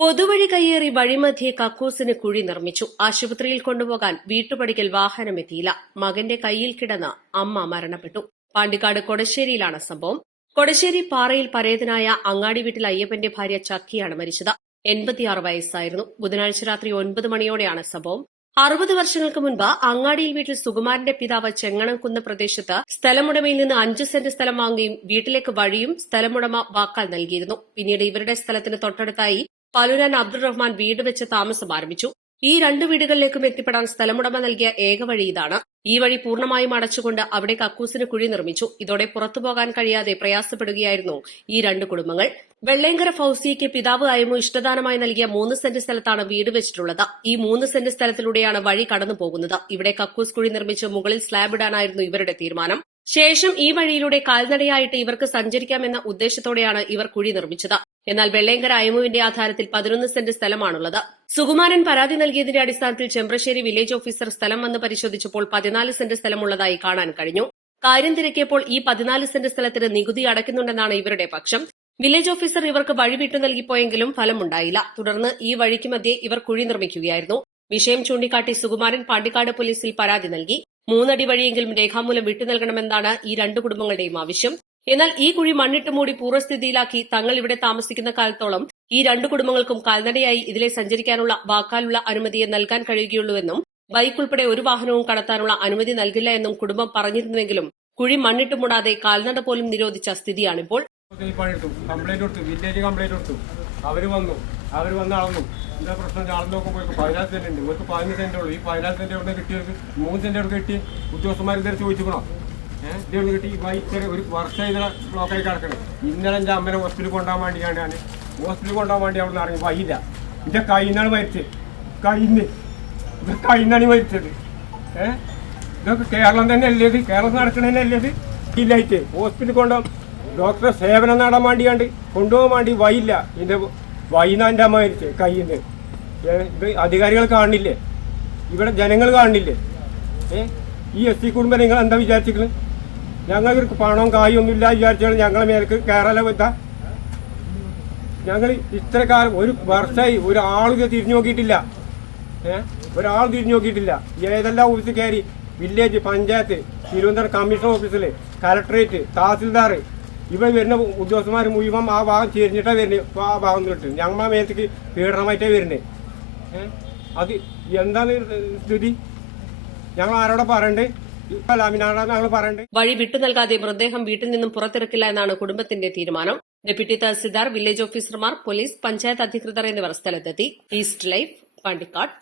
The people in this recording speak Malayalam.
പൊതുവഴി കയ്യേറി വഴിമധ്യേ കക്കൂസിന് കുഴി നിർമ്മിച്ചു. ആശുപത്രിയിൽ കൊണ്ടുപോകാൻ വീട്ടുപടിക്കൽ വാഹനമെത്തിയില്ല. മകന്റെ കയ്യിൽ കിടന്ന് അമ്മ മരണപ്പെട്ടു. പാണ്ടിക്കാട് കൊടശ്ശേരിയിലാണ് സംഭവം. കൊടശ്ശേരി പാറയിൽ പരേതനായ അങ്ങാടി വീട്ടിൽ അയ്യപ്പന്റെ ഭാര്യ ചക്കിയാണ് മരിച്ചത്. എൺപത്തിയാറ് വയസ്സായിരുന്നു. ബുധനാഴ്ച രാത്രി ഒൻപത് മണിയോടെയാണ് സംഭവം. അറുപത് വർഷങ്ങൾക്ക് മുൻപ് അങ്ങാടിയിൽ വീട്ടിൽ സുകുമാരന്റെ പിതാവ് ചെങ്ങണംകുന്ന് പ്രദേശത്ത് സ്ഥലമുടമയിൽ നിന്ന് അഞ്ച് സെന്റ് സ്ഥലം വാങ്ങുകയും വീട്ടിലേക്ക് വഴിയും സ്ഥലമുടമ വാക്കാൽ നൽകിയിരുന്നു. പിന്നീട് ഇവരുടെ സ്ഥലത്തിന് തൊട്ടടുത്തായി പലുരാൻ അബ്ദുൾ റഹ്മാൻ വീട് വെച്ച് താമസം ആരംഭിച്ചു. ഈ രണ്ട് വീടുകളിലേക്കും എത്തിപ്പെടാൻ സ്ഥലമുടമ നൽകിയ ഏക വഴി ഇതാണ്. ഈ വഴി പൂർണമായും അടച്ചുകൊണ്ട് അവിടെ കക്കൂസിന് കുഴി നിർമ്മിച്ചു. ഇതോടെ പുറത്തുപോകാൻ കഴിയാതെ പ്രയാസപ്പെടുകയായിരുന്നു ഈ രണ്ട് കുടുംബങ്ങൾ. വെള്ളേങ്കര ഫൌസിയയ്ക്ക് പിതാവ് അയമു ഇഷ്ടദാനമായി നൽകിയ മൂന്ന് സെന്റ് സ്ഥലത്താണ് വീട് വെച്ചിട്ടുള്ളത്. ഈ മൂന്ന് സെന്റ് സ്ഥലത്തിലൂടെയാണ് വഴി കടന്നു പോകുന്നത്. ഇവിടെ കക്കൂസ് കുഴി നിർമ്മിച്ച് മുകളിൽ സ്ലാബ് ഇടാനായിരുന്നു ഇവരുടെ തീരുമാനം. ശേഷം ഈ വഴിയിലൂടെ കാൽനടയായിട്ട് ഇവർക്ക് സഞ്ചരിക്കാമെന്ന ഉദ്ദേശത്തോടെയാണ് ഇവർ കുഴി നിർമ്മിച്ചത്. എന്നാൽ വെള്ളേങ്കര അയമുവിന്റെ ആധാരത്തിൽ പതിനൊന്ന് സെന്റ് സ്ഥലമാണുള്ളത്. സുകുമാരൻ പരാതി നൽകിയതിന്റെ അടിസ്ഥാനത്തിൽ ചെമ്പ്രശ്ശേരി വില്ലേജ് ഓഫീസർ സ്ഥലം വന്ന് പരിശോധിച്ചപ്പോൾ പതിനാല് സെന്റ് സ്ഥലമുള്ളതായി കാണാൻ കഴിഞ്ഞു. കാര്യം തിരക്കിയപ്പോൾ ഈ പതിനാല് സെന്റ് സ്ഥലത്തിന് നികുതി അടയ്ക്കുന്നുണ്ടെന്നാണ് ഇവരുടെ പക്ഷം. വില്ലേജ് ഓഫീസർ ഇവർക്ക് വഴിവിട്ടു നൽകിപ്പോയെങ്കിലും ഫലമുണ്ടായില്ല. തുടർന്ന് ഈ വഴിക്ക് മധ്യേ ഇവർ കുഴി നിർമ്മിക്കുകയായിരുന്നു. വിഷയം ചൂണ്ടിക്കാട്ടി സുകുമാരൻ പാണ്ടിക്കാട് പോലീസിൽ പരാതി നൽകി. മൂന്നടി വഴിയെങ്കിലും രേഖാമൂലം വിട്ടു നൽകണമെന്നാണ് ഈ രണ്ട് കുടുംബങ്ങളുടെയും ആവശ്യം. എന്നാൽ ഈ കുഴി മണ്ണിട്ട് മൂടി പൂർവസ്ഥിതിയിലാക്കി തങ്ങൾ ഇവിടെ താമസിക്കുന്ന കാലത്തോളം ഈ രണ്ടു കുടുംബങ്ങൾക്കും കാൽനടയായി ഇതിലെ സഞ്ചരിക്കാനുള്ള വാക്കാലുള്ള അനുമതിയെ നൽകാൻ കഴിയുകയുള്ളൂവെന്നും ബൈക്ക് ഉൾപ്പെടെ ഒരു വാഹനവും കടത്താനുള്ള അനുമതി നൽകില്ല എന്നും കുടുംബം പറഞ്ഞിരുന്നുവെങ്കിലും കുഴി മണ്ണിട്ട് മൂടാതെ കാൽനട പോലും നിരോധിച്ച സ്ഥിതിയാണിപ്പോൾ. കംപ്ലൈന്റ് കൊടുത്തു. വില്ലേജ് കംപ്ലൈന്റ് കൊടുത്തു. അവർ വന്നു. അവർ വന്ന് അളന്നു. എന്താ പ്രശ്നം? അളന്നു നോക്കുമ്പോൾ ഇവർക്ക് പതിനാല് സെന്റ് ഉണ്ട്. ഇവർക്ക് പതിനഞ്ച് സെന്റ് ഉള്ളൂ. ഈ പതിനാല് സെന്റ് എവിടെ കിട്ടിയവർക്ക്? മൂന്ന് സെന്റ് എവിടെ കിട്ടി? ഉദ്യോഗസ്ഥന്മാർ ഇതുവരെ ഏഹ് ഇതെവിടെ കിട്ടി വൈദ്യുതി ഒരു വർഷം ഇങ്ങനെ ബ്ലോക്കായി കിടക്കണം. ഇന്നലെ എന്റെ അമ്മനെ ഹോസ്പിറ്റലിൽ കൊണ്ടുപോകാൻ വേണ്ടിയാണ് ഞാൻ ഹോസ്പിറ്റലിൽ കൊണ്ടുപോകാൻ വേണ്ടി അവിടെ നിന്ന് ഇറങ്ങി. വൈകില്ല എന്റെ കൈന്നാണ് മരിച്ചത്. കൈന്ന് ഇത് കൈന്നാണ് മരിച്ചത്. ഏഹ് ഇതൊക്കെ കേരളം തന്നെ അല്ലേ ഇത്? കേരളത്തിൽ നടക്കണതന്നെ അല്ലേ ഇത്? ഇല്ലായിട്ട്. ഹോസ്പിറ്റലിൽ കൊണ്ടുപോകും ഡോക്ടറെ സേവനം നേടാൻ വേണ്ടിയാണ്ട് കൊണ്ടുപോകാൻ വേണ്ടി വൈയില്ല ഇതിന്റെ എന്റെ അമ്മ മരിച്ചത്. കൈന്ന് ഇത് അധികാരികൾ കാണില്ലേ ഇവിടെ ജനങ്ങൾ കാണില്ലേ ഏ? ഈ എസ് സി കുടുംബം നിങ്ങൾ എന്താ വിചാരിച്ചിരിക്കുന്നത് ഞങ്ങൾക്ക് പണവും കായും ഒന്നും ഇല്ല വിചാരിച്ചാൽ ഞങ്ങളെ മേലേക്ക് കയറല വെത്താ ഞങ്ങൾ ഇത്ര കാലം ഒരു വർഷമായി ഇത് തിരിഞ്ഞു നോക്കിയിട്ടില്ല. ഒരാൾ തിരിഞ്ഞു നോക്കിയിട്ടില്ല. ഏതെല്ലാം ഓഫീസിൽ കയറി? വില്ലേജ് പഞ്ചായത്ത് തിരുവനന്തപുരം കമ്മീഷൻ ഓഫീസിൽ കലക്ടറേറ്റ് തഹസിൽദാർ. ഇവിടെ വരുന്ന ഉദ്യോഗസ്ഥന്മാർ മുഴുവൻ ആ ഭാഗം ചെരിഞ്ഞിട്ടാണ് വരുന്നത് ആ ഭാഗം തൊട്ട് ഞങ്ങളുടെ മേലത്തേക്ക് പീഡനമായിട്ടേ വരുന്നത് അത് എന്താണ് സ്ഥിതി? ഞങ്ങൾ ആരോടെ പറയണ്ടേ? വഴി വിട്ടു നൽകാതെ മൃതദേഹം വീട്ടിൽ നിന്നും പുറത്തിറക്കില്ല എന്നാണ് കുടുംബത്തിന്റെ തീരുമാനം. ഡെപ്യൂട്ടി തഹസിൽദാർ വില്ലേജ് ഓഫീസർമാർ പോലീസ് പഞ്ചായത്ത് അധികൃതർ എന്നിവർ സ്ഥലത്തെത്തി. East life Pandikkad.